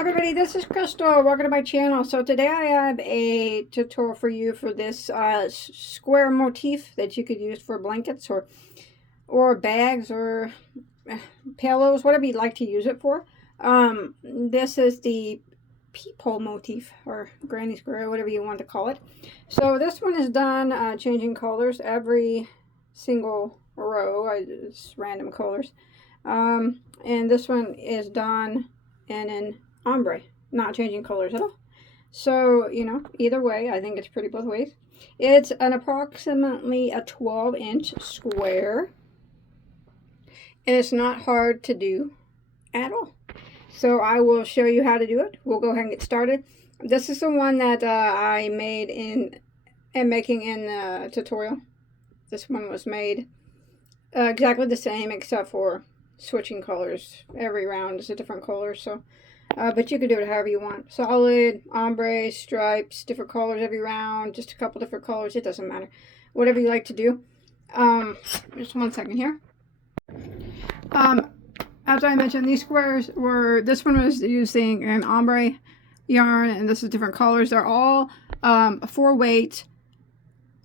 Hi everybody, this is Crystal. Welcome to my channel. So today I have a tutorial for you for this square motif that you could use for blankets or bags or pillows, whatever you'd like to use it for. This is the Peephole motif or granny square, whatever you want to call it. So this one is done changing colors every single row. It's random colors. And this one is done in ombre, not changing colors at all. So, you know, either way, I think it's pretty both ways. It's an approximately a 12-inch square. And it's not hard to do at all. So I will show you how to do it. We'll go ahead and get started. This is the one that I made making in the tutorial. This one was made exactly the same except for switching colors. Every round is a different color, so but you can do it however you want. Solid, ombre, stripes, different colors every round, just a couple different colors, it doesn't matter. Whatever you like to do. Just one second here. As I mentioned, these squares were, this one was using an ombre yarn, and this is different colors. They're all 4-weight,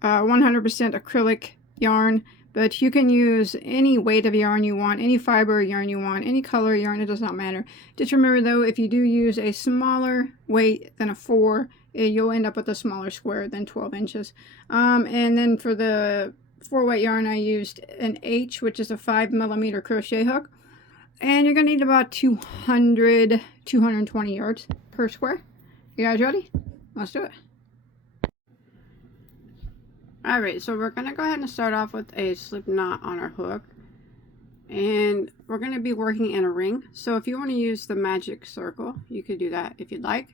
100% acrylic yarn. But you can use any weight of yarn you want, any fiber yarn you want, any color yarn, it does not matter. Just remember though, if you do use a smaller weight than a 4, you'll end up with a smaller square than 12 inches. And then for the 4-weight yarn, I used an H, which is a 5mm crochet hook. And you're going to need about 220 yards per square. You guys ready? Let's do it. Alright, so we're going to go ahead and start off with a slip knot on our hook. And we're going to be working in a ring. So if you want to use the magic circle, you could do that if you'd like.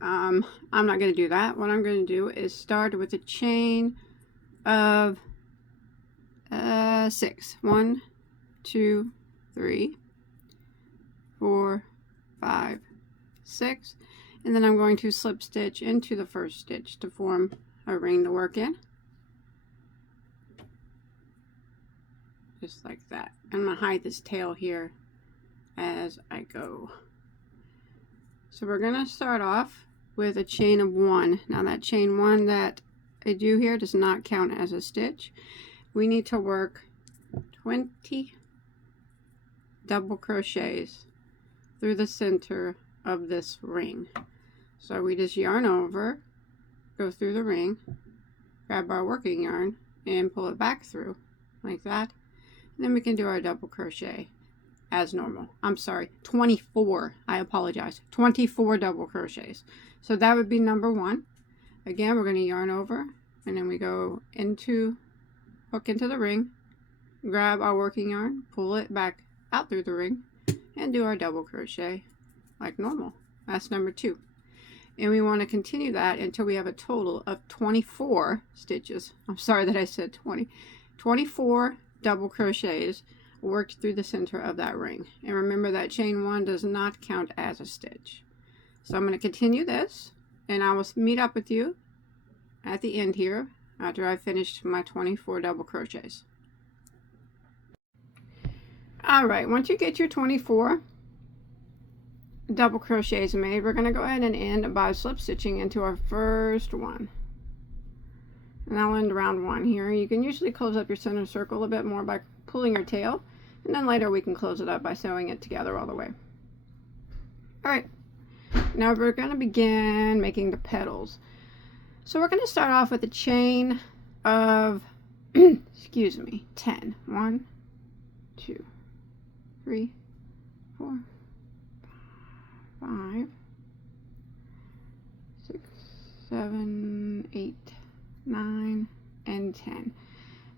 I'm not going to do that. What I'm going to do is start with a chain of 6. 1, 2, 3, 4, 5, 6. And then I'm going to slip stitch into the first stitch to form a ring to work in. Just like that. I'm going to hide this tail here as I go. So we're going to start off with a chain of 1. Now that chain 1 that I do here does not count as a stitch. We need to work 20 double crochets through the center of this ring. So we just yarn over, go through the ring, grab our working yarn, and pull it back through like that. Then we can do our double crochet as normal. I'm sorry, 24. I apologize. 24 double crochets. So that would be number 1. Again, we're going to yarn over, and then we go into, hook into the ring, grab our working yarn, pull it back out through the ring, and do our double crochet like normal. That's number 2. And we want to continue that until we have a total of 24 stitches. I'm sorry that I said 20. 24 double crochets worked through the center of that ring. And remember that chain 1 does not count as a stitch. So I'm going to continue this, and I will meet up with you at the end here after I've finished my 24 double crochets. Alright, once you get your 24 double crochets made, we're going to go ahead and end by slip stitching into our first one. And I'll end round 1 here. You can usually close up your center circle a bit more by pulling your tail, and then later we can close it up by sewing it together all the way. Alright, now we're going to begin making the petals. So we're going to start off with a chain of, excuse me, 10. 1, 2, 3, 4, 5, 6, 7, 8, 9, and 10.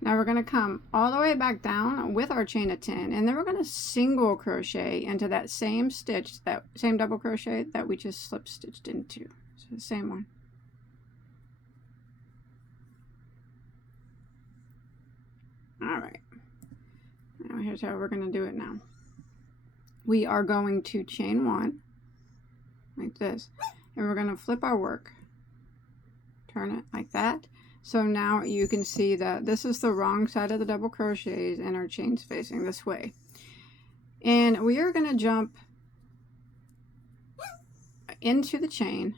Now we're going to come all the way back down with our chain of 10, and then we're going to single crochet into that same stitch, that same double crochet that we just slip stitched into. So the same one. Alright, now here's how we're going to do it now. We are going to chain 1 like this, and we're going to flip our work, turn it like that. So now you can see that this is the wrong side of the double crochets and our chain's facing this way. And we are going to jump into the chain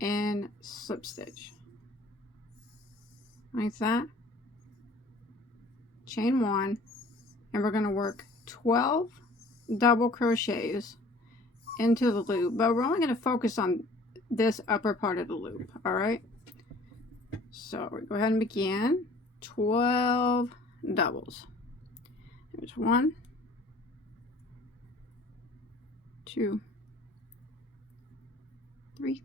and slip stitch like that, chain 1, and we're going to work 12 double crochets into the loop, but we're only going to focus on this upper part of the loop. All right, so we go ahead and begin 12 doubles. There's 1, 2, 3,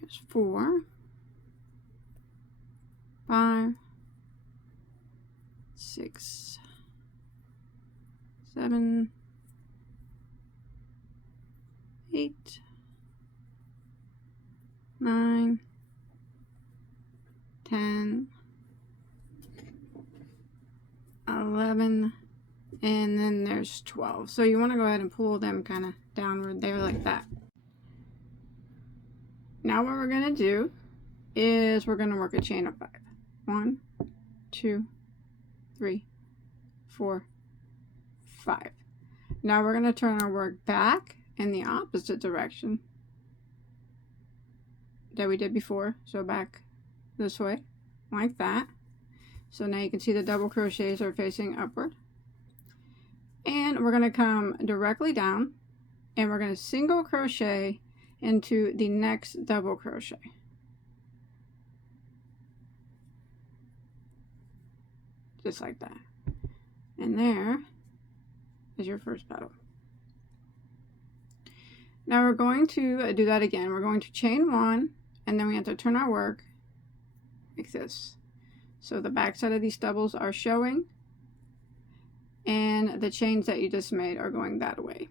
there's 4, 5, 6, 7, 8, 9, 10, 11, and then there's 12. So you want to go ahead and pull them kind of downward there like that. Now what we're going to do is we're going to work a chain of 5. 1, 2, 3, 4, 5. Now we're going to turn our work back in the opposite direction that we did before. So back this way like that. So now you can see the double crochets are facing upward. And we're going to come directly down and we're going to single crochet into the next double crochet. Just like that. And there is your first petal. Now we're going to do that again. We're going to chain 1 and then we have to turn our work like this. So the back side of these doubles are showing and the chains that you just made are going that way.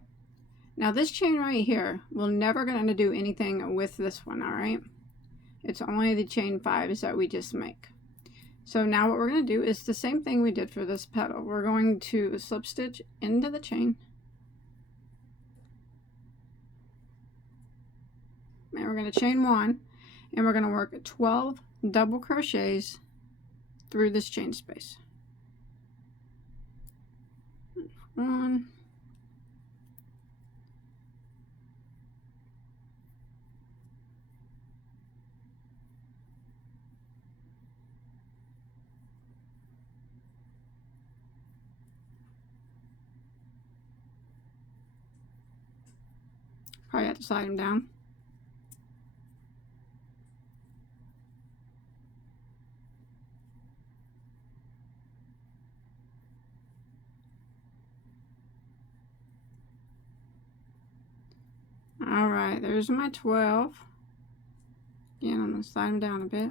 Now this chain right here, we're never going to do anything with this one, all right? It's only the chain 5s that we just make. So now what we're going to do is the same thing we did for this petal. We're going to slip stitch into the chain. And we're going to chain 1 and we're going to work 12 double crochets through this chain space. 1, 2, probably have to slide them down. All right, there's my 12. Again, I'm going to slide them down a bit.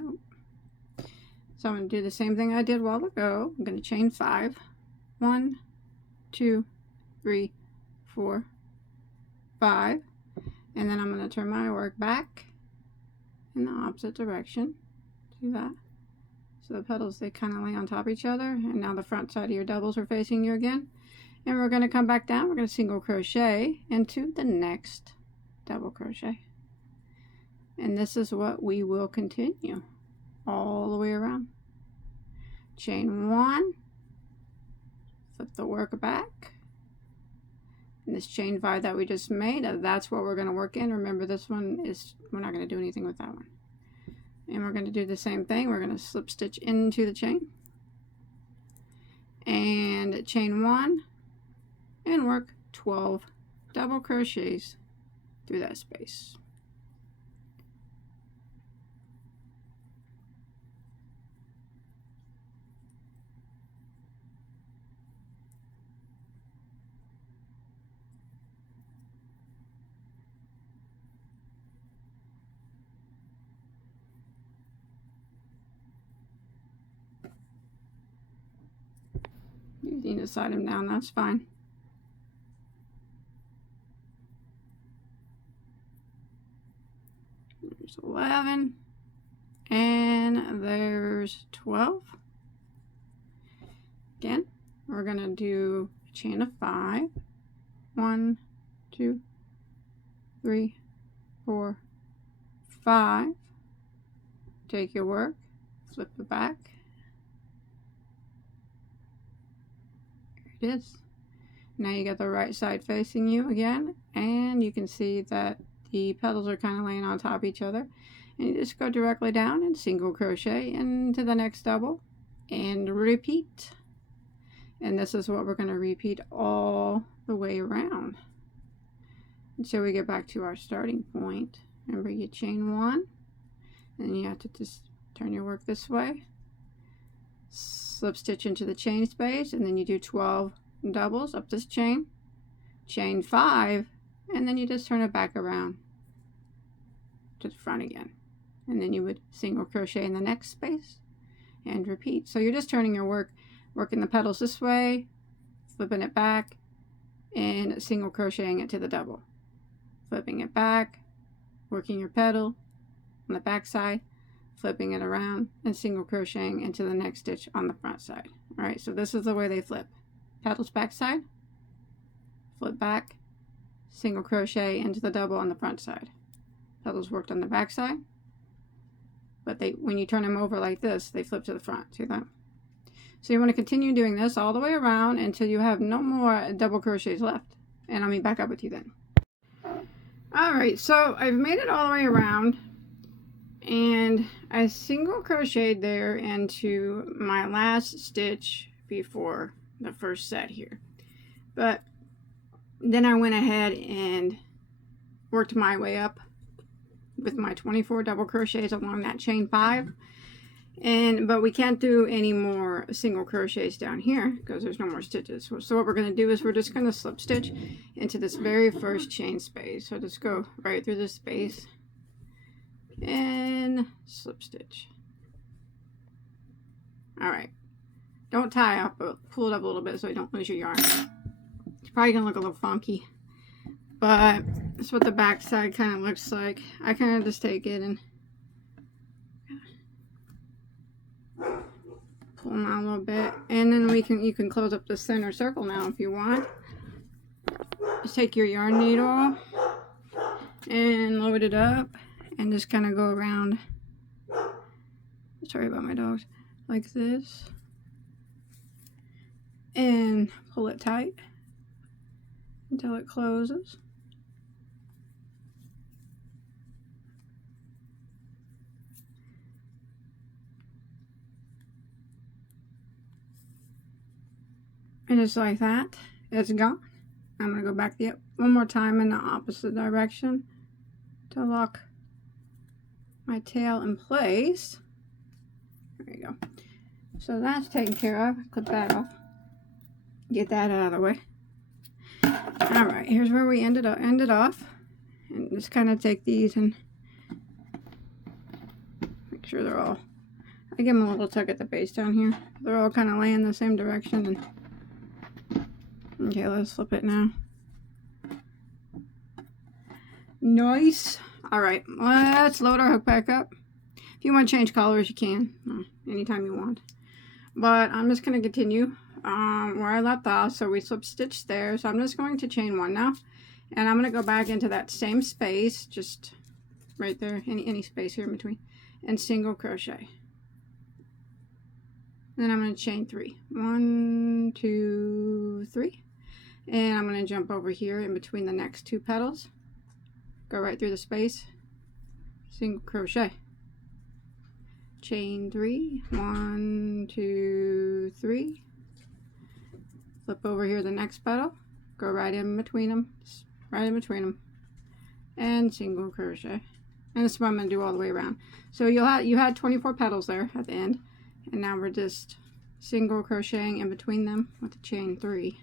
So I'm going to do the same thing I did a while ago. I'm going to chain 5. 1, 2, 3, 4, 5. And then I'm going to turn my work back in the opposite direction. See that? So the petals, they kind of lay on top of each other. And now the front side of your doubles are facing you again. And we're going to come back down. We're going to single crochet into the next double crochet. And this is what we will continue all the way around. Chain 1, flip the work back, and this chain 5 that we just made, that's what we're going to work in. Remember, this one is, we're not going to do anything with that one. And we're going to do the same thing. We're going to slip stitch into the chain and chain 1 and work 12 double crochets through that space. You need to slide them down, that's fine. There's 11 and there's 12. Again, we're going to do a chain of 5. 1, 2, 3, 4, 5. Take your work, flip it back. There it is. Now you got the right side facing you again, and you can see that the petals are kind of laying on top of each other. And you just go directly down and single crochet into the next double and repeat. And this is what we're going to repeat all the way around until we get back to our starting point. Remember, you chain 1, and you have to just turn your work this way, slip stitch into the chain space, and then you do 12 doubles up this chain, chain 5, and then you just turn it back around to the front again, and then you would single crochet in the next space and repeat. So you're just turning your work, working the petals this way, flipping it back, and single crocheting it to the double, flipping it back, working your petal on the back side, flipping it around, and single crocheting into the next stitch on the front side. All right, so this is the way they flip. Petals back side, flip back, single crochet into the double on the front side. Petals worked on the back side, but when you turn them over like this, they flip to the front. See that? So you want to continue doing this all the way around until you have no more double crochets left, and I'll meet back up with you then. All right, so I've made it all the way around, and I single crocheted there into my last stitch before the first set here, but then I went ahead and worked my way up with my 24 double crochets along that chain 5, but we can't do any more single crochets down here because there's no more stitches. So what we're going to do is we're just going to slip stitch into this very first chain space. So just go right through this space and slip stitch. All right, don't tie up, but pull it up a little bit so you don't lose your yarn. It's probably gonna look a little funky, but that's what the back side kind of looks like. I kind of just take it and pull them out a little bit, and then you can close up the center circle now if you want. Just take your yarn needle and load it up and just kind of go around. Sorry about my dogs. Like this, and pull it tight until it closes. And just like that, it's gone. I'm going to go back one more time in the opposite direction to lock my tail in place. There you go. So that's taken care of. Clip that off. Get that out of the way. Alright, here's where we ended off. And just kind of take these and make sure they're all... I give them a little tug at the base down here. They're all kind of laying the same direction. Okay, let's flip it now. Nice. Alright, let's load our hook back up. If you want to change colors, you can. Anytime you want. But I'm just going to continue where I left off. So we slip stitched there. So I'm just going to chain 1 now. And I'm going to go back into that same space. Just right there. Any space here in between. And single crochet. Then I'm going to chain 3. 1, 2, 3. And I'm going to jump over here in between the next 2 petals. Go right through the space. Single crochet. Chain 3. 1, 2, 3. Flip over here the next petal. Go right in between them. Right in between them. And single crochet. And this is what I'm going to do all the way around. So you had 24 petals there at the end. And now we're just single crocheting in between them with the chain 3.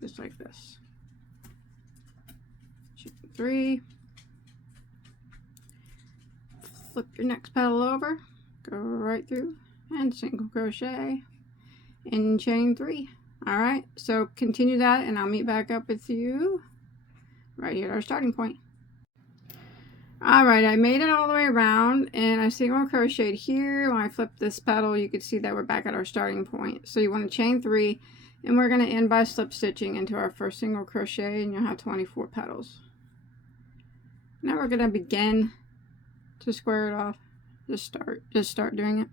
Just like this. Chain 3. Flip your next petal over. Go right through. And single crochet. And chain 3. Alright, so continue that and I'll meet back up with you right here at our starting point. Alright, I made it all the way around and I single crocheted here. When I flip this petal, you can see that we're back at our starting point. So you want to chain 3 and we're going to end by slip stitching into our first single crochet and you'll have 24 petals. Now we're going to begin to square it off. Just start doing it.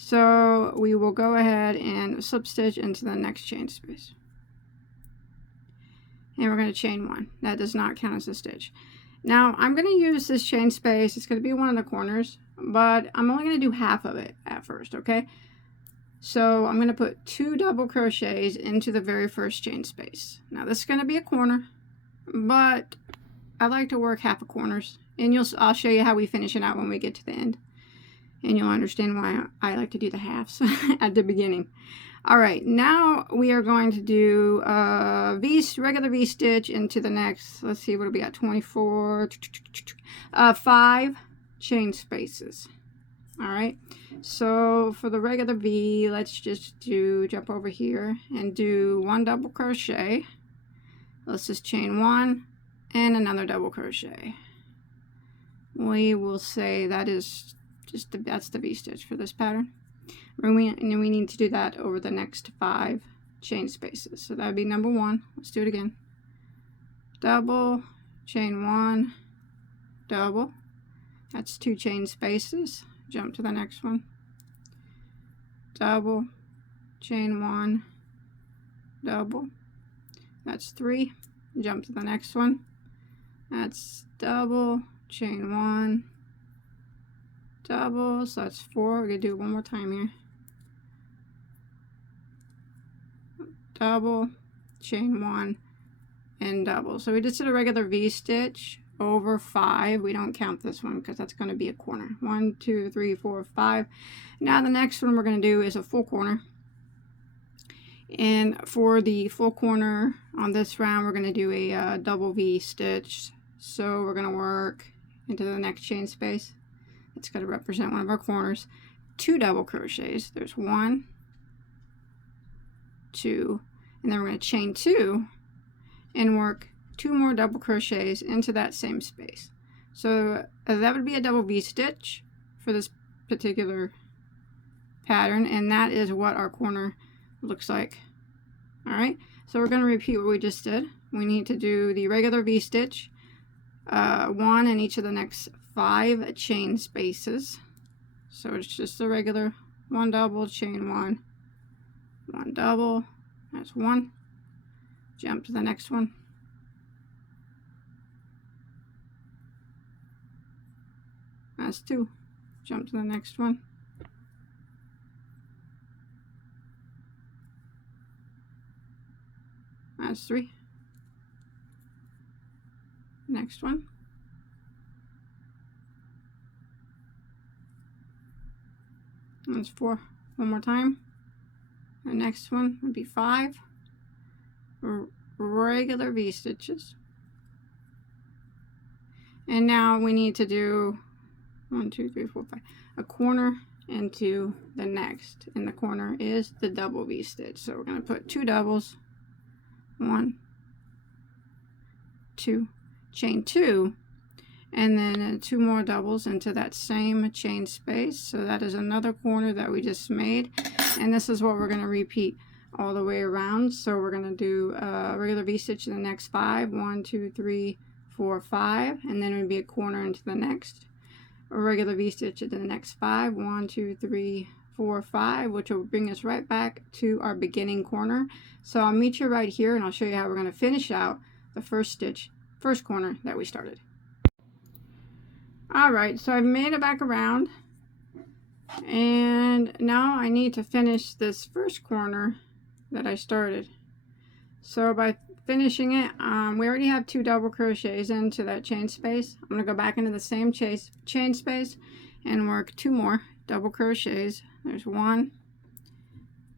So we will go ahead and slip stitch into the next chain space. And we're going to chain 1. That does not count as a stitch. Now I'm going to use this chain space. It's going to be one of the corners, but I'm only going to do half of it at first, okay? So I'm going to put 2 double crochets into the very first chain space. Now this is going to be a corner, but I like to work half of corners, and I'll show you how we finish it out when we get to the end, and you'll understand why I like to do the halves at the beginning. All right, now we are going to do regular V stitch into the next, let's see, what do we got, 24, 5 chain spaces. All right, so for the regular V, let's just jump over here and do 1 double crochet. Let's just chain 1 and another double crochet. We will say that is that's the V stitch for this pattern. And we need to do that over the next 5 chain spaces. So that would be number 1. Let's do it again. Double, chain 1, double. That's 2 chain spaces. Jump to the next one. Double, chain 1, double. That's 3. Jump to the next one. That's double, chain 1, double. So that's 4. We're going to do it one more time here. Double, chain 1, and double. So we just did a regular V stitch over 5. We don't count this one because that's going to be a corner. 1, 2, 3, 4, 5. Now the next one we're going to do is a full corner. And for the full corner on this round, we're going to do a double V stitch. So we're going to work into the next chain space. It's going to represent one of our corners. 2 double crochets. There's 1, 2, and then we're going to chain 2 and work 2 more double crochets into that same space. So that would be a double V stitch for this particular pattern, and that is what our corner looks like. All right, so we're going to repeat what we just did. We need to do the regular V stitch, 1 in each of the next 5 chain spaces. So it's just a regular 1 double, chain 1, 1 double. That's 1. Jump to the next one. That's 2. Jump to the next one. That's 3. Next one. That's 4. One more time. The next one would be 5 regular V stitches. And now we need to do 1, 2, 3, 4, 5 a corner into the next, and the corner is the double V stitch. So we're going to put 2 doubles, 1, 2, chain 2, and then 2 more doubles into that same chain space. So that is another corner that we just made, and this is what we're going to repeat all the way around. So we're going to do a regular V stitch in the next 5, 1, 2, 3, 4, 5, and then it would be a corner into the next, a regular V stitch into the next 5, 1, 2, 3, 4, 5, which will bring us right back to our beginning corner. So I'll meet you right here, and I'll show you how we're going to finish out the first corner that we started. Alright, so I've made it back around, and now I need to finish this first corner that I started. So by finishing it, we already have 2 double crochets into that chain space. I'm going to go back into the same chain space and work 2 more double crochets. There's 1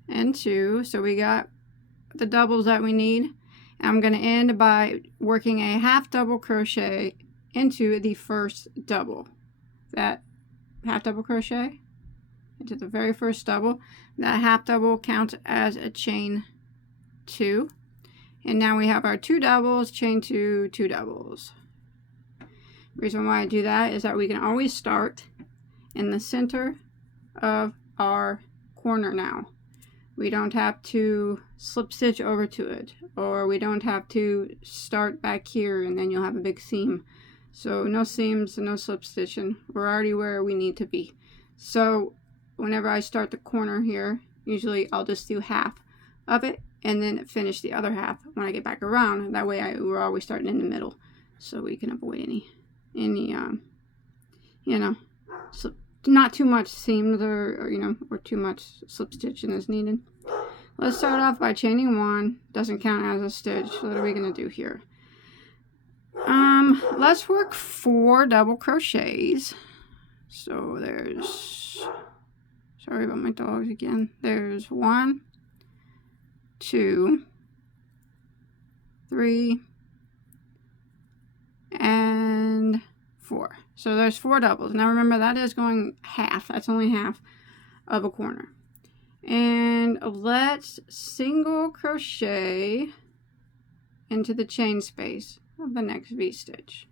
and 2, so we got the doubles that we need. I'm going to end by working a half double crochet into the first double. That half double crochet into the very first double. That half double counts as a chain 2. And now we have our 2 doubles, chain 2, 2 doubles. The reason why I do that is that we can always start in the center of our corner now. We don't have to slip stitch over to it, or we don't have to start back here and then you'll have a big seam. So no seams, no slip stitching. We're already where we need to be. So whenever I start the corner here, usually I'll just do half of it and then finish the other half when I get back around. That way we're always starting in the middle, so we can avoid any you know, so not too much seams or too much slip stitching is needed. Let's start off by chaining 1. Doesn't count as a stitch. What are we gonna do here? Let's work 4 double crochets. So there's, sorry about my dogs again. There's 1, 2, 3, and 4. So there's 4 doubles. Now remember, that is going half. That's only half of a corner. And let's single crochet into the chain space of the next V-stitch.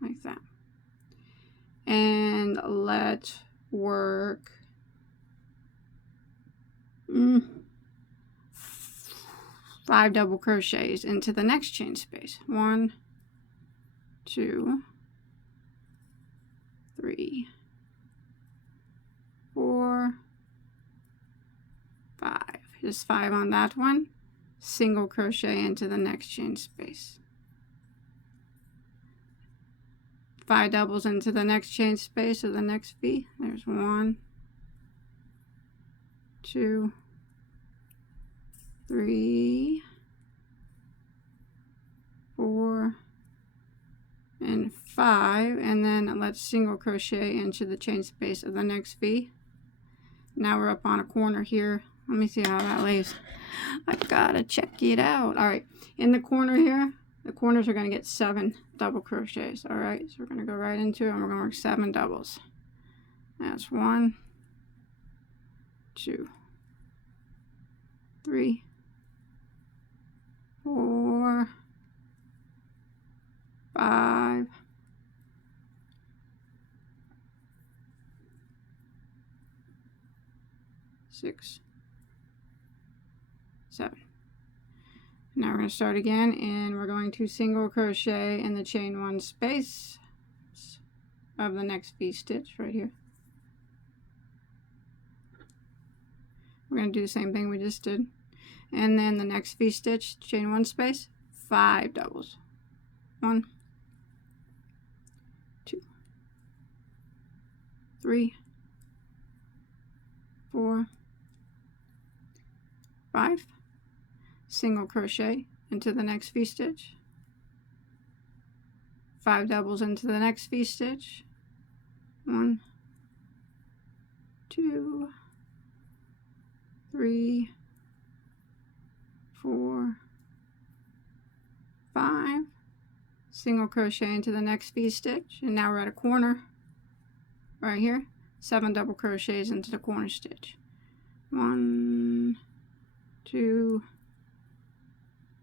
Like that. And let's work 5 double crochets into the next chain space. 1, 2, 3, 4, 5. Just 5 on that one. Single crochet into the next chain space. 5 doubles into the next chain space of the next V. There's 1, 2, 3, 4, and 5, and then let's single crochet into the chain space of the next V. Now we're up on a corner here. Let me see how that lays. I've got to check it out. All right, in the corner here, the corners are going to get 7 double crochets. All right, so we're going to go right into it and we're going to work 7 doubles. That's 1, 2, 3, 4, 5, 6, 7. Now we're going to start again, and we're going to single crochet in the chain 1 space of the next V stitch right here. We're going to do the same thing we just did, and then the next V stitch, chain 1 space, 5 doubles. 1, 2, 3, 4, 5. Single crochet into the next V stitch, 5 doubles into the next V stitch. 1, 2, 3, 4, 5. Single crochet into the next V stitch, and now we're at a corner right here. 7 double crochets into the corner stitch. 1, 2,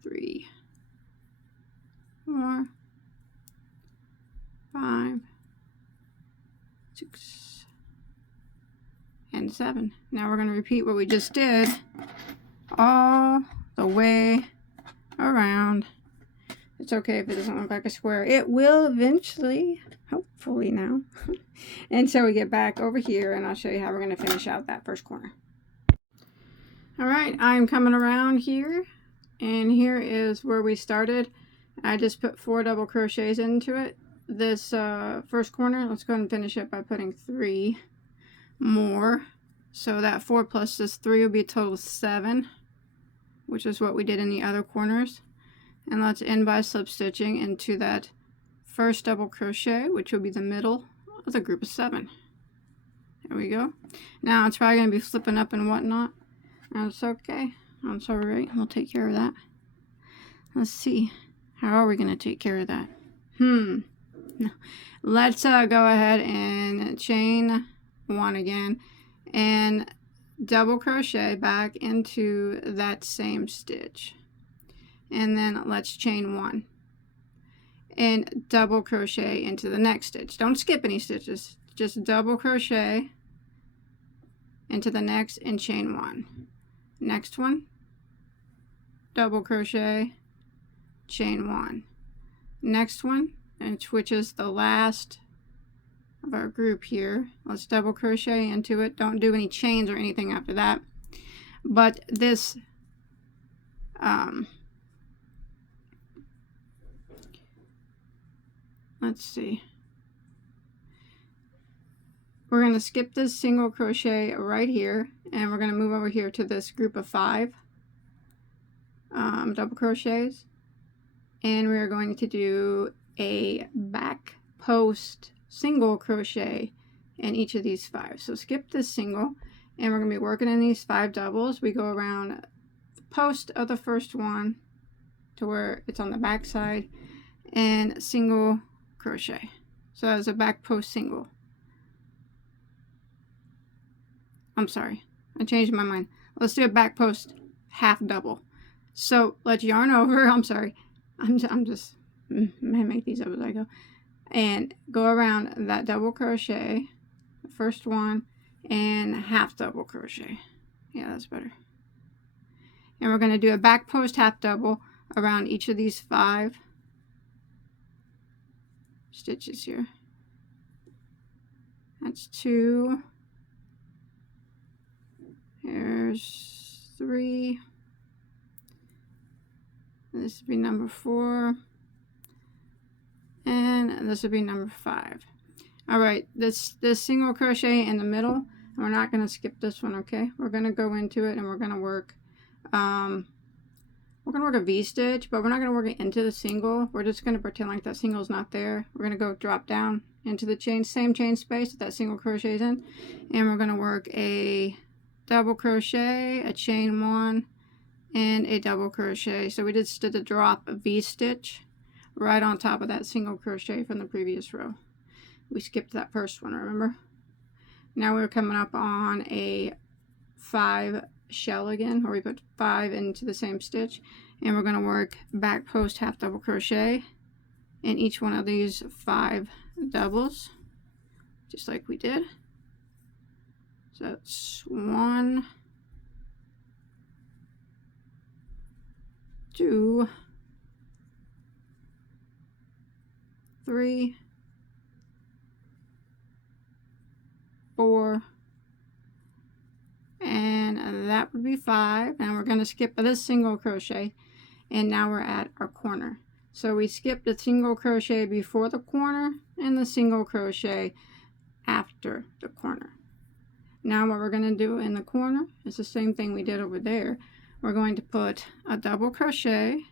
3, 4, 5, 6, and 7. Now we're going to repeat what we just did all the way around. It's okay if it doesn't look like a square. It will eventually, hopefully now. Until we get back over here, and I'll show you how we're going to finish out that first corner. Alright, I'm coming around here, and here is where we started. I just put 4 double crochets into it. This first corner, let's go ahead and finish it by putting 3 more. So that 4 plus this 3 will be a total of 7, which is what we did in the other corners. And let's end by slip stitching into that first double crochet, which will be the middle of the group of 7. There we go. Now it's probably going to be flipping up and whatnot. That's okay. That's alright. We'll take care of that. Let's see. How are we going to take care of that? No. Let's go ahead and chain 1 again and double crochet back into that same stitch. And then let's chain 1 and double crochet into the next stitch. Don't skip any stitches. Just double crochet into the next and chain 1. Next one, double crochet, chain 1. Next one, which is the last of our group here. Let's double crochet into it. Don't do any chains or anything after that. But this let's see, we're going to skip this single crochet right here, and we're going to move over here to this group of 5 double crochets, and we're going to do a back post single crochet in each of these 5. So skip this single, and we're going to be working in these 5 doubles. We go around the post of the first one to where it's on the back side, and single crochet. So as a back post single. I'm sorry, I changed my mind. Let's do a back post half double. So let's yarn over. I'm sorry, I'm just I make these up as I go, and go around that double crochet, the first one, and half double crochet. Yeah, that's better. And we're going to do a back post half double around each of these 5 stitches here. That's 2. Here's 3. This would be number 4. And this would be number 5. Alright, this single crochet in the middle, and we're not going to skip this one, okay? We're going to go into it and we're going to work a V-stitch, but we're not going to work it into the single. We're just going to pretend like that single is not there. We're going to go drop down into the same chain space that single crochet is in, and we're going to work a double crochet, a chain 1, and a double crochet. So we just did a drop V-stitch right on top of that single crochet from the previous row. We skipped that first one, remember? Now we're coming up on a 5 shell again, where we put 5 into the same stitch, and we're going to work back post half double crochet in each one of these 5 doubles, just like we did. So that's 1, 2, 3, 4, and that would be 5. And we're going to skip this single crochet, and now we're at our corner. So we skipped the single crochet before the corner and the single crochet after the corner. Now what we're going to do in the corner is the same thing we did over there. We're going to put a double crochet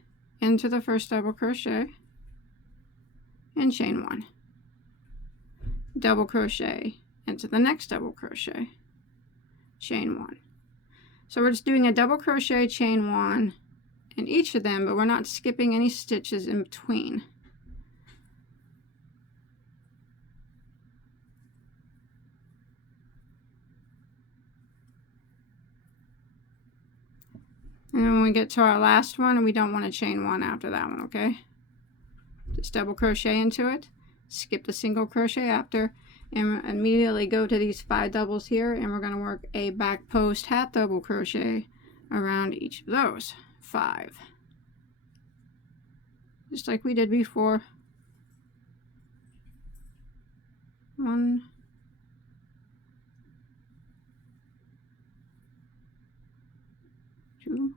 into the first double crochet and chain 1. Double crochet into the next double crochet, chain 1. So we're just doing a double crochet, chain 1 in each of them, but we're not skipping any stitches in between. And then when we get to our last one, we don't want to chain 1 after that one, okay? Just double crochet into it, skip the single crochet after, and immediately go to these 5 doubles here, and we're going to work a back post half double crochet around each of those 5. Just like we did before. 1, 2,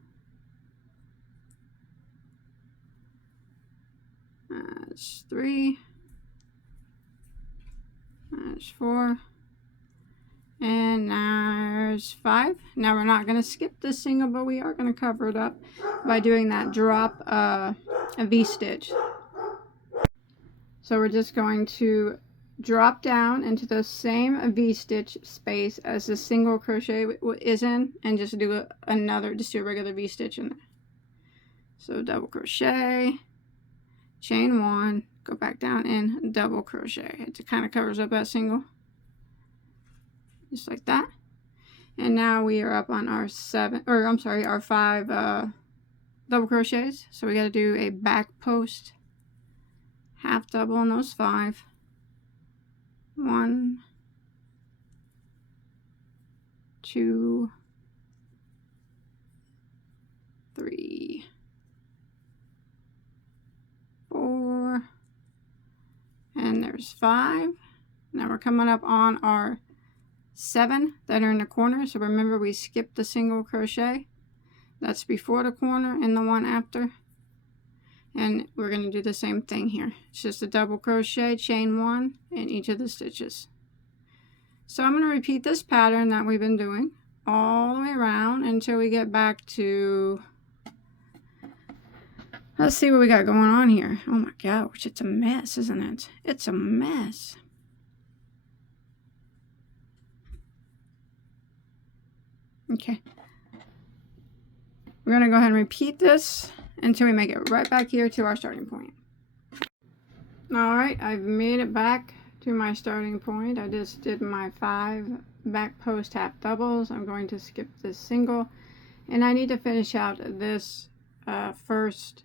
that's 3, that's 4, and there's 5. Now we're not going to skip this single, but we are going to cover it up by doing that drop a V-stitch. So we're just going to drop down into the same V-stitch space as the single crochet is in, and just do a regular V-stitch in there. So double crochet, chain 1, go back down and double crochet. It kind of covers up that single, just like that. And now we are up on our 5 double crochets. So we got to do a back post half double on those 5. 1, 2, 3, 4, and there's 5. Now we're coming up on our 7 that are in the corner. So remember, we skipped the single crochet. That's before the corner and the one after. And we're going to do the same thing here. It's just a double crochet, chain 1 in each of the stitches. So I'm going to repeat this pattern that we've been doing all the way around until we get back to, let's see what we got going on here. Oh my gosh, it's a mess, isn't it? It's a mess. Okay. We're going to go ahead and repeat this until we make it right back here to our starting point. Alright, I've made it back to my starting point. I just did my 5 back post half doubles. I'm going to skip this single, and I need to finish out this first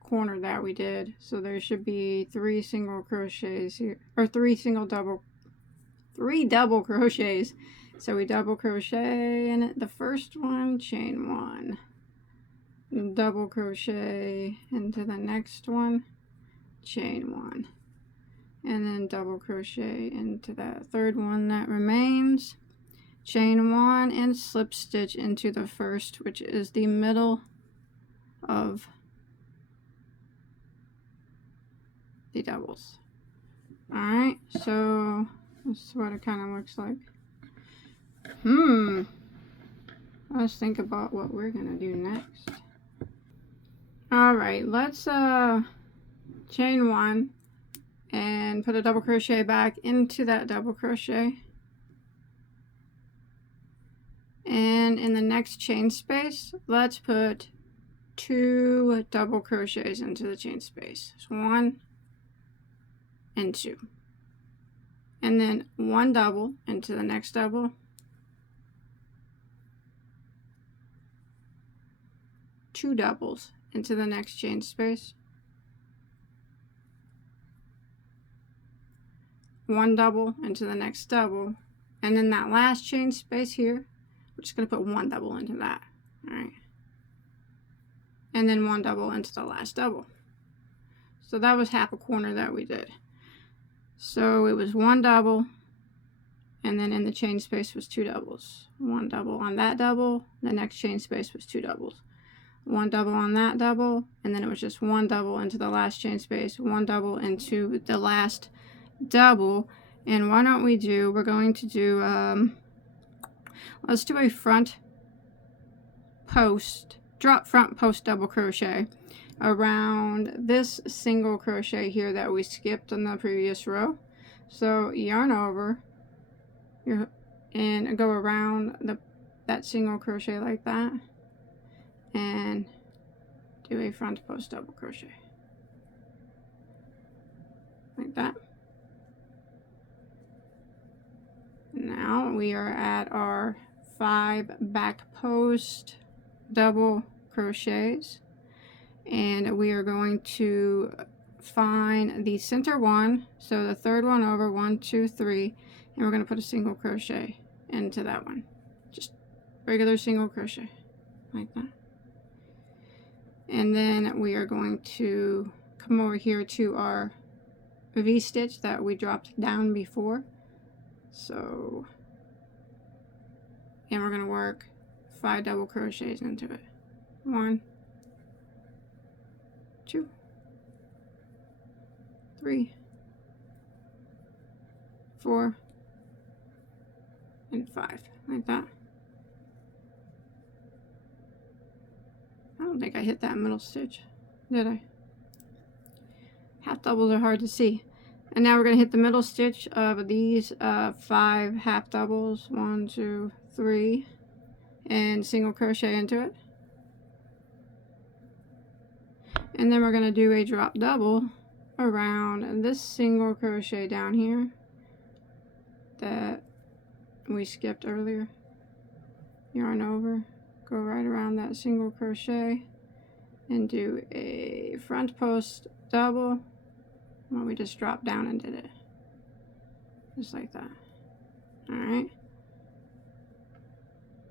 corner that we did. So there should be 3 single crochets here, or 3 double crochets. So we double crochet in it, the first one, chain 1, double crochet into the next one, chain 1, and then double crochet into that third one that remains, chain 1, and slip stitch into the first, which is the middle of the doubles. Alright, so this is what it kind of looks like. Let's think about what we're gonna do next. Alright, let's chain 1 and put a double crochet back into that double crochet, and in the next chain space let's put 2 double crochets into the chain space. So 1 and 2, and then 1 double into the next double, 2 doubles into the next chain space, 1 double into the next double, and then that last chain space here, we're just going to put 1 double into that. Alright, and then 1 double into the last double. So that was half a corner that we did. So it was 1 double, and then in the chain space was 2 doubles. 1 double on that double, the next chain space was 2 doubles. 1 double on that double, and then it was just 1 double into the last chain space, 1 double into the last double. And why don't we do, we're going to do, let's do a front post, drop front post double crochet around this single crochet here that we skipped on the previous row. So yarn over and go around that single crochet like that, and do a front post double crochet like that. Now we are at our 5 back post double crochets, and we are going to find the center one, so the third one over, 1 2 3, and we're going to put a single crochet into that one, just regular single crochet like that. And then we are going to come over here to our V-stitch that we dropped down before. So, and we're going to work 5 double crochets into it. 1 2 3 4 and 5, like that. I don't think I hit that middle stitch, did I? Half doubles are hard to see. And now we're going to hit the middle stitch of these 5 half doubles, 1 2 3, and single crochet into it. And then we're going to do a drop double around this single crochet down here that we skipped earlier. Yarn over, go right around that single crochet and do a front post double. Well, we just dropped down and did it just like that. Alright,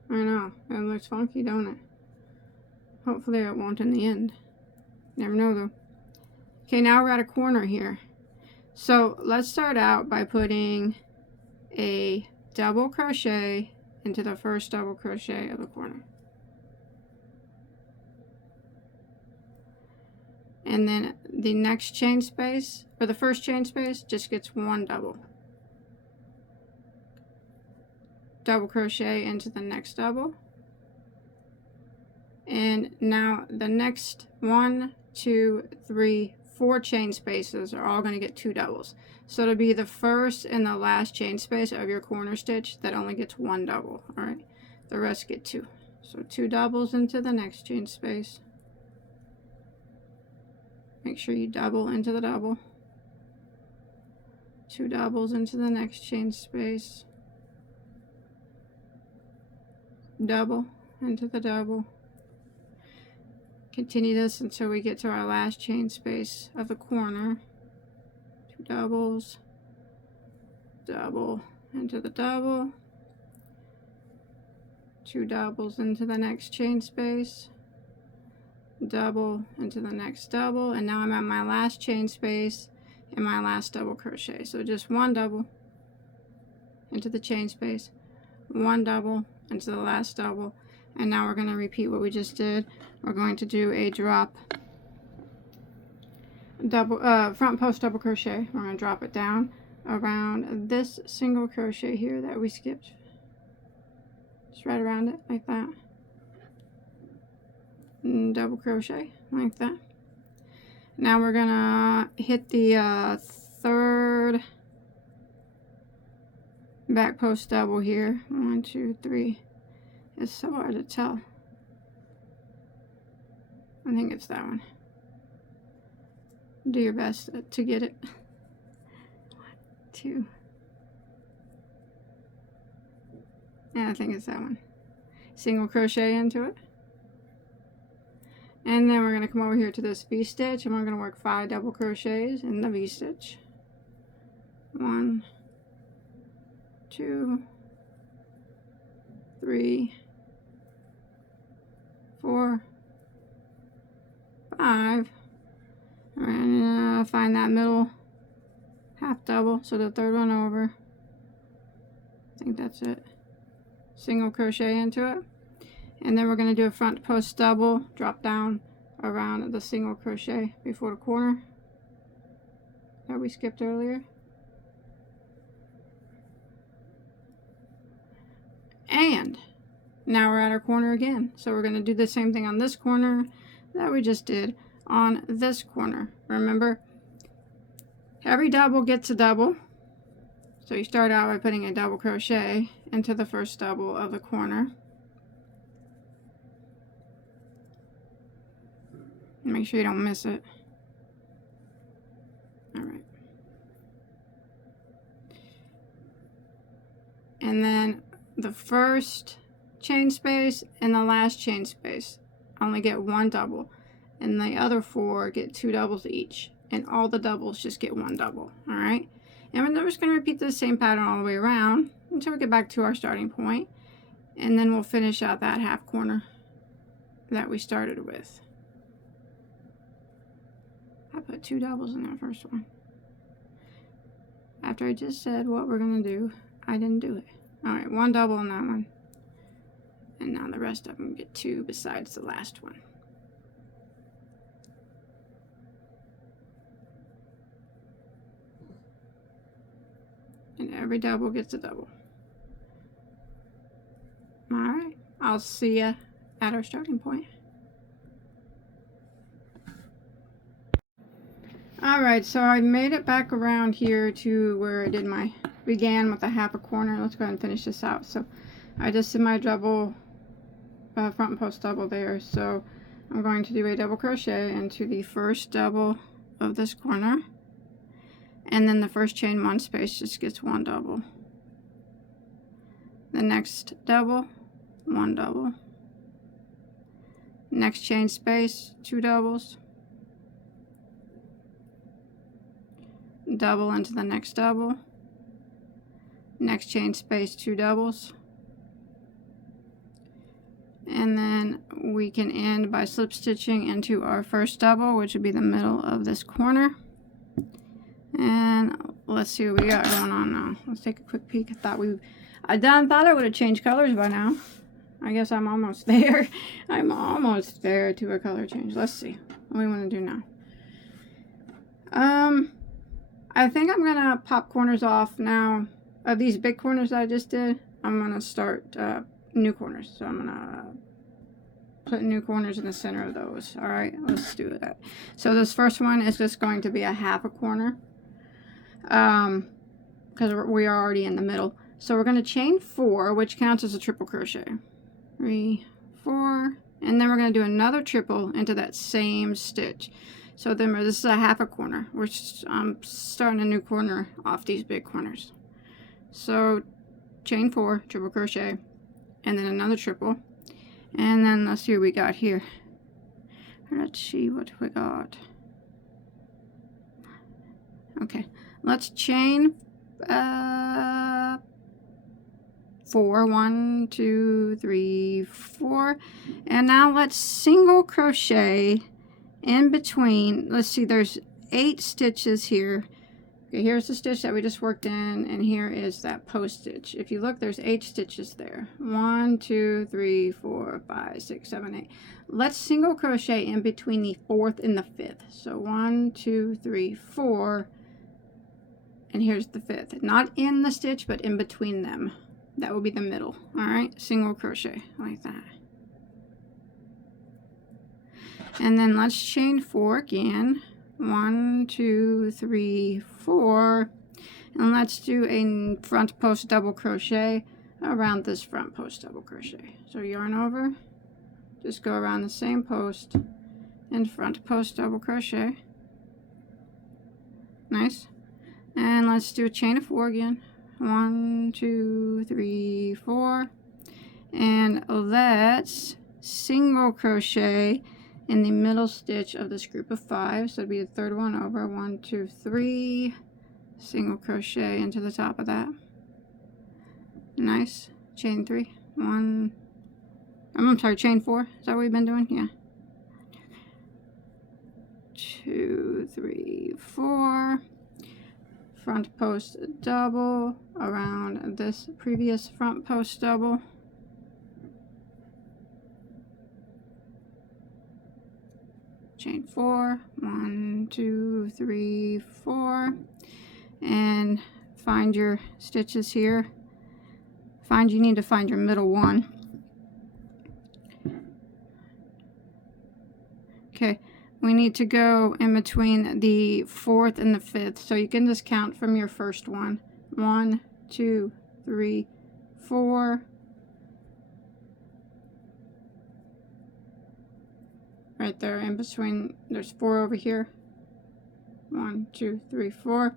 I know it looks funky, don't it? Hopefully it won't in the end. Never know though. Okay, now we're at a corner here, So let's start out by putting a double crochet into the first double crochet of the corner. And then the next chain space, or the first chain space, just gets one double. Double crochet into the next double. And now the next 1, 2, 3, 4 chain spaces are all going to get 2 doubles. So it'll be the first and the last chain space of your corner stitch that only gets 1 double. Alright, the rest get 2. So 2 doubles into the next chain space. Make sure you double into the double. 2 doubles into the next chain space. Double into the double. Continue this until we get to our last chain space of the corner. 2 doubles, double into the double, 2 doubles into the next chain space, double into the next double, and now I'm at my last chain space in my last double crochet. So just 1 double into the chain space, 1 double into the last double, and now we're going to repeat what we just did. We're going to do a drop double front post double crochet. We're going to drop it down around this single crochet here that we skipped, just right around it like that, and double crochet like that. Now we're gonna hit the third back post double here. 1, 2, 3. It's so hard to tell. I think it's that one. Do your best to get it. 1, 2. Yeah, I think it's that one. Single crochet into it. And then we're going to come over here to this V-stitch, and we're going to work 5 double crochets in the V-stitch. 1, 2, 3, 4, 5. We're going to find that middle half double, so the third one over. I think that's it. Single crochet into it. And then we're going to do a front post double, drop down around the single crochet before the corner that we skipped earlier. And now we're at our corner again. So we're going to do the same thing on this corner that we just did on this corner. Remember, every double gets a double. So you start out by putting a double crochet into the first double of the corner. Make sure you don't miss it. Alright. And then the first chain space and the last chain space only get 1 double. And the other 4 get 2 doubles each. And all the doubles just get 1 double. Alright? And we're just going to repeat the same pattern all the way around until we get back to our starting point. And then we'll finish out that half corner that we started with. I put 2 doubles in that first one. After I just said what we're going to do, I didn't do it. Alright, 1 double in that one. And now the rest of them get 2 besides the last one. And every double gets a double. Alright, I'll see ya at our starting point. Alright, so I made it back around here to where I did my, began with a half a corner. Let's go ahead and finish this out. So I just did my double, front post double there. So I'm going to do a double crochet into the first double of this corner. And then the first chain 1 space just gets 1 double. The next double, 1 double. Next chain space, 2 doubles. Double into the next double. Next chain space, 2 doubles. And then we can end by slip stitching into our first double, which would be the middle of this corner. And let's see what we got going on now. Let's take a quick peek. I thought I would have changed colors by now. I guess I'm almost there. I'm almost there to a color change. Let's see what we want to do now. I think I'm gonna pop corners off now. Of these big corners that I just did, I'm gonna start new corners. So I'm gonna put new corners in the center of those. All right, let's do that. So this first one is just going to be a half a corner, because we are already in the middle. So we're going to chain 4, which counts as a triple crochet. 3, 4, and then we're going to do another triple into that same stitch. So then this is a half a corner. I'm starting a new corner off these big corners. So chain 4, triple crochet, and then another triple. And then let's see what we got here. Let's see what we got. Okay, let's chain 4. 1, 2, 3, 4. And now let's single crochet in between. Let's see, there's 8 stitches here. Okay, here's the stitch that we just worked in, and here is that post stitch. If you look, there's 8 stitches there. 1, 2, 3, 4, 5, 6, 7, 8. Let's single crochet in between the 4th and the 5th. So 1, 2, 3, 4, and here's the 5th. Not in the stitch, but in between them. That will be the middle. All right, single crochet like that. And then let's chain 4 again. 1, 2, 3, 4, and let's do a front post double crochet around this front post double crochet. So yarn over, just go around the same post and front post double crochet. Nice. And let's do a chain of 4 again. 1, 2, 3, 4, and let's single crochet in the middle stitch of this group of 5. So it'd be the third one over. 1, 2, 3, single crochet into the top of that. Nice. Chain 3. 1. I'm sorry, chain 4. Is that what we've been doing? Yeah. 2, 3, 4. Front post double around this previous front post double. Chain 4. 1, 2, 3, 4, and find your stitches here. You need to find your middle one. Okay, we need to go in between the 4th and the 5th, so you can just count from your first one. 1, 2, 3, 4. Right there in between, there's 4 over here. 1, 2, 3, 4.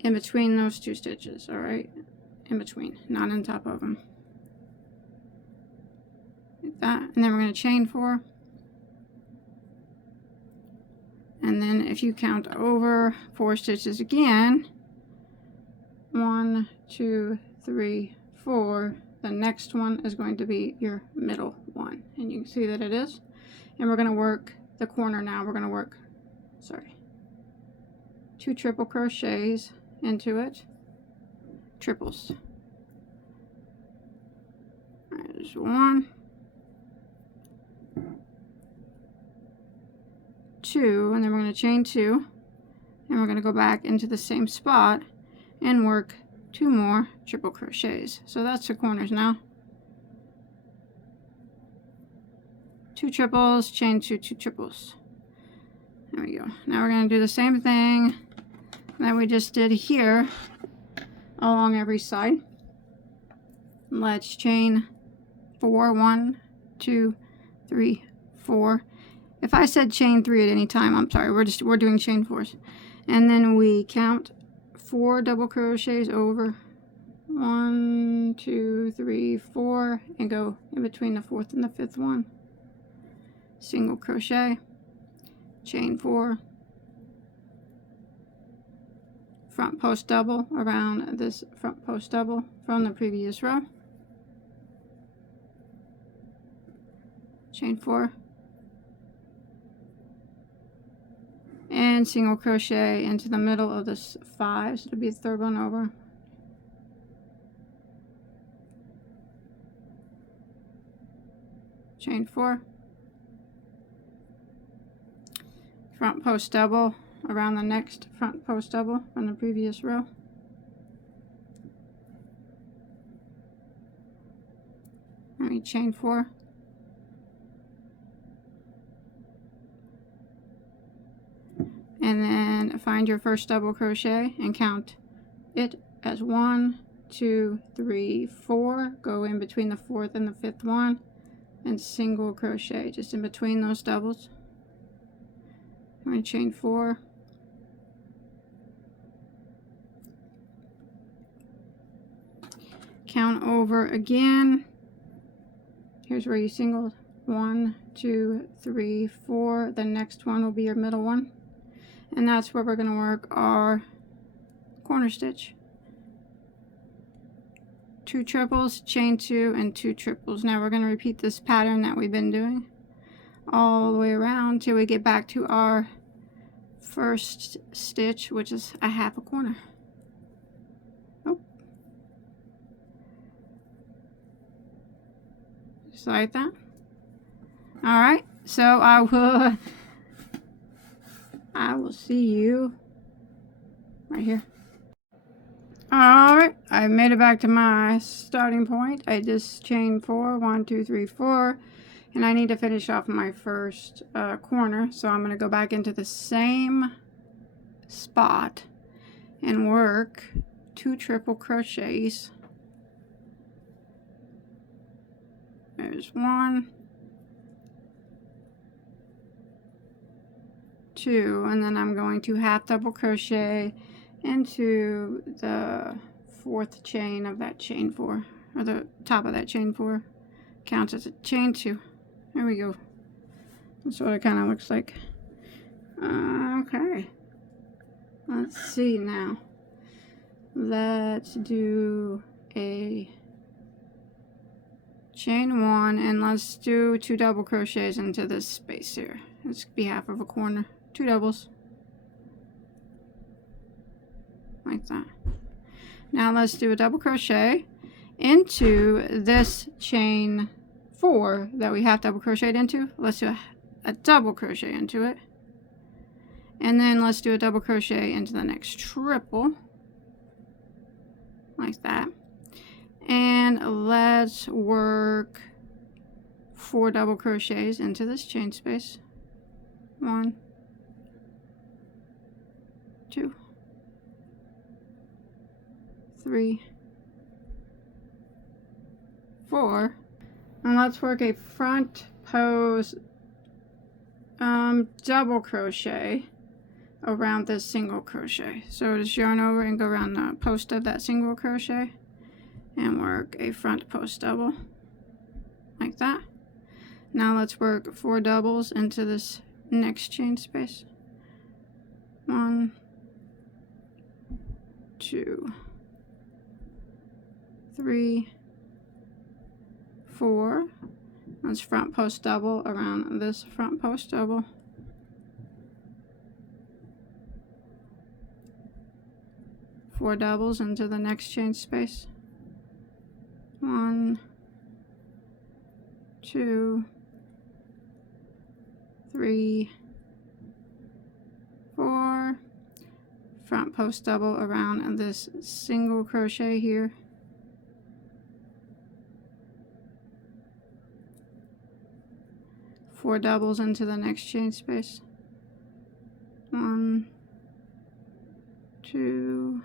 In between those 2 stitches, all right? In between, not on top of them. Like that, and then we're going to chain 4. And then if you count over 4 stitches again, 1, 2, 3, 4, the next one is going to be your middle one. And you can see that it is. And we're going to work the corner now. We're going to work, 2 triple crochets into it. Triples. There's 1, 2, and then we're going to chain 2, and we're going to go back into the same spot and work 2 more triple crochets. So that's the corners now. 2 triples, chain 2, 2 triples. There we go. Now we're going to do the same thing that we just did here along every side. Let's chain 4. 1, 2, 3, 4. If I said chain 3 at any time, I'm sorry. We're doing chain 4s, and then we count 4 double crochets over. 1, 2, 3, 4, and go in between the 4th and the 5th one. Single crochet, chain 4, front post double around this front post double from the previous row, chain 4, and single crochet into the middle of this 5, so it'll be the third one over. Chain 4, front post double around the next front post double from the previous row. And chain 4, and then find your first double crochet and count it as 1, 2, 3, 4. Go in between the 4th and the 5th one and single crochet just in between those doubles. I'm going to chain 4, count over again. Here's where you singled. 1, 2, 3, 4. The next one will be your middle one, and that's where we're going to work our corner stitch. 2 triples, chain 2, and 2 triples. Now we're going to repeat this pattern that we've been doing all the way around till we get back to our first stitch, which is a half a corner. Oh, just like that. All right, so I will see you right here. Alright, I made it back to my starting point. I just chained 4, 1, 2, 3, 4, and I need to finish off my first corner, so I'm going to go back into the same spot and work 2 triple crochets. There's 1, 2, and then I'm going to half double crochet into the 4th chain of that chain 4, or the top of that chain 4 counts as a chain 2. There we go. That's what it kind of looks like. Okay, let's see now. Let's do a chain 1, and let's do 2 double crochets into this space here. This could be half of a corner. 2 doubles. Like that. Now let's do a double crochet into this chain 4 that we have double crocheted into. Let's do a double crochet into it, and then let's do a double crochet into the next triple, like that. And let's work 4 double crochets into this chain space. 1, 2, 3, 4, and let's work a front post double crochet around this single crochet. So just yarn over and go around the post of that single crochet and work a front post double like that. Now let's work 4 doubles into this next chain space. 1, 2, 3, 4. Let's front post double around this front post double. 4 doubles into the next chain space. 1, 2, 3, 4. Front post double around this single crochet here. 4 doubles into the next chain space. 1, 2,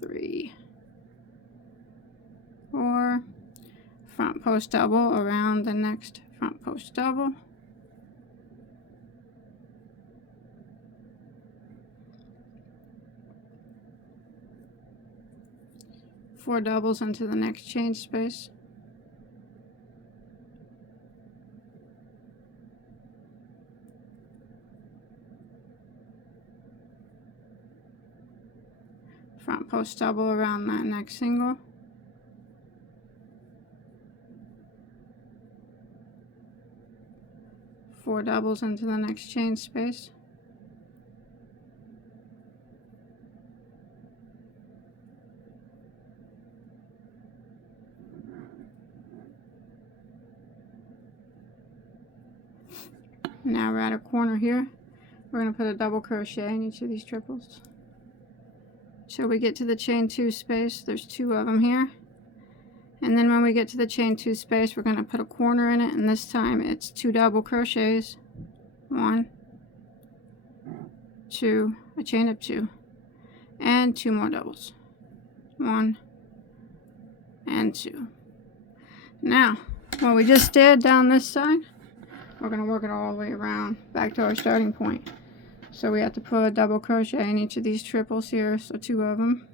3, 4. Front post double around the next front post double. 4 doubles into the next chain space. Front post double around that next single. 4 doubles into the next chain space. Now we're at a corner here. We're going to put a double crochet in each of these triples. So we get to the chain 2 space. There's 2 of them here. And then when we get to the chain 2 space, we're going to put a corner in it, and this time it's 2 double crochets. 1, 2, a chain of 2, and 2 more doubles. 1 and 2. Now, what we just did down this side, we're going to work it all the way around back to our starting point. So we have to put a double crochet in each of these triples here, so 2 of them.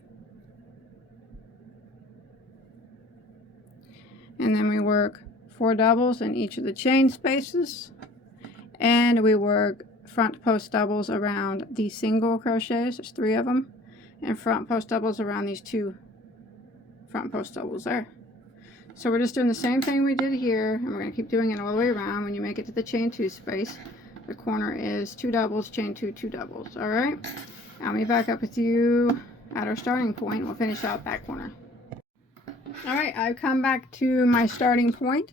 And then we work 4 doubles in each of the chain spaces, and we work front post doubles around the single crochets. There's 3 of them, and front post doubles around these 2 front post doubles there. So we're just doing the same thing we did here, and we're going to keep doing it all the way around. When you make it to the chain 2 space, the corner is 2 doubles, chain 2, 2 doubles. All right, I'll meet back up with you at our starting point. We'll finish out that corner. All right, I've come back to my starting point,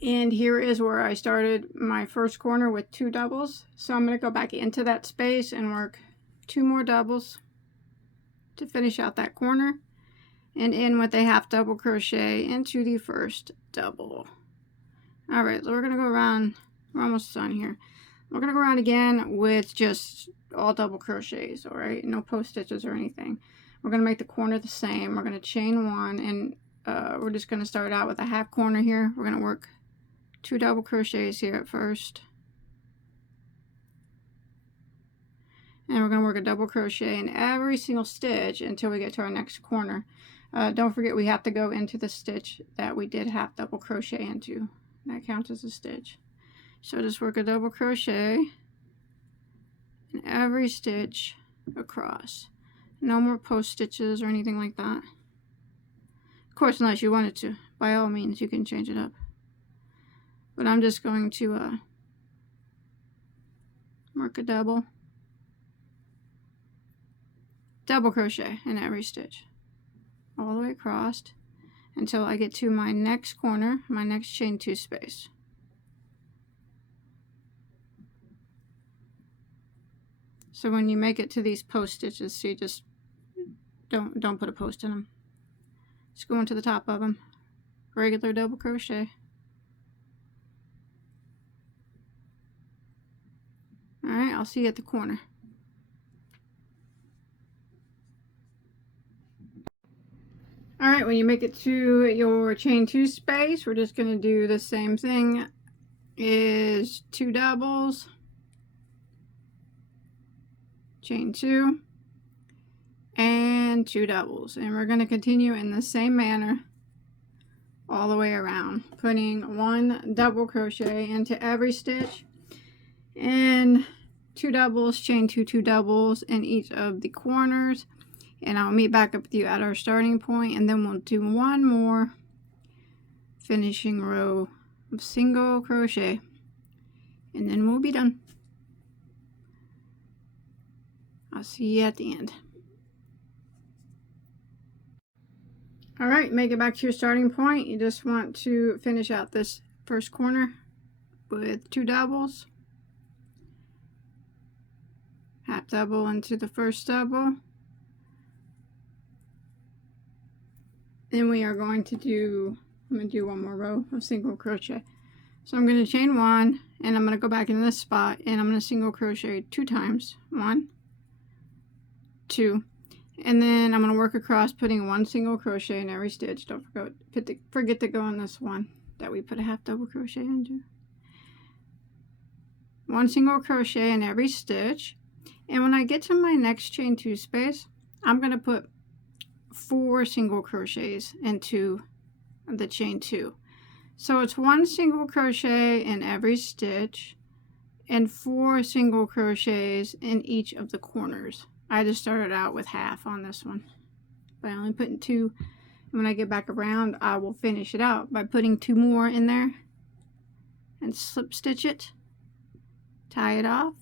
and here is where I started my first corner with 2 doubles. So I'm going to go back into that space and work 2 more doubles to finish out that corner, and in with a half double crochet into the first double. All right, so we're going to go around. We're almost done here. We're going to go around again with just all double crochets. All right, no post stitches or anything. We're going to make the corner the same. We're going to chain 1, and we're just going to start out with a half corner here. We're going to work 2 double crochets here at first, and we're going to work a double crochet in every single stitch until we get to our next corner. Don't forget, we have to go into the stitch that we did half double crochet into. That counts as a stitch. So just work a double crochet in every stitch across. No more post stitches or anything like that. Of course, unless you wanted to. By all means, you can change it up. But I'm just going to work a double crochet in every stitch all the way across until I get to my next corner, my next chain 2 space. So when you make it to these post stitches, so you just don't put a post in them. Just go into the top of them. Regular double crochet. Alright, I'll see you at the corner. Alright, when you make it to your chain 2 space, we're just going to do the same thing. Is 2 doubles, chain 2, and 2 doubles. And we're going to continue in the same manner all the way around, putting 1 double crochet into every stitch, and 2 doubles, chain 2, 2 doubles in each of the corners. And I'll meet back up with you at our starting point, and then we'll do 1 more finishing row of single crochet, and then we'll be done. I'll see you at the end. Alright, make it back to your starting point. You just want to finish out this first corner with 2 doubles, half double into the first double. Then we are going to do, I'm going to do 1 more row of single crochet. So I'm going to chain 1, and I'm going to go back in this spot, and I'm going to single crochet 2 times. 1, 2, and then I'm going to work across, putting 1 single crochet in every stitch. Don't forget to go in this one that we put a half double crochet into. 1 single crochet in every stitch, and when I get to my next chain 2 space, I'm going to put 4 single crochets into the chain 2. So it's 1 single crochet in every stitch and 4 single crochets in each of the corners. I just started out with half on this one by only putting 2. And when I get back around, I will finish it out by putting 2 more in there and slip stitch it, tie it off,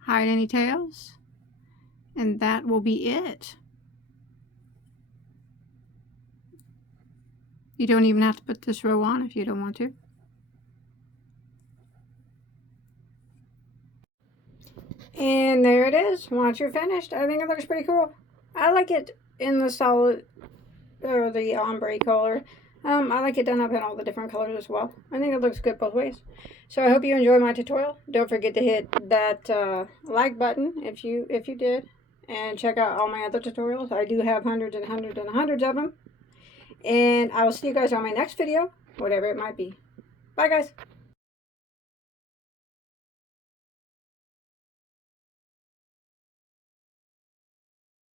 hide any tails, and that will be it. You don't even have to put this row on if you don't want to. And there it is. Once you're finished, I think it looks pretty cool. I like it in the solid, or the ombre color. I like it done up in all the different colors as well. I think it looks good both ways. So I hope you enjoyed my tutorial. Don't forget to hit that like button if you did. And check out all my other tutorials. I do have hundreds and hundreds and hundreds of them. And I will see you guys on my next video, whatever it might be. Bye, guys.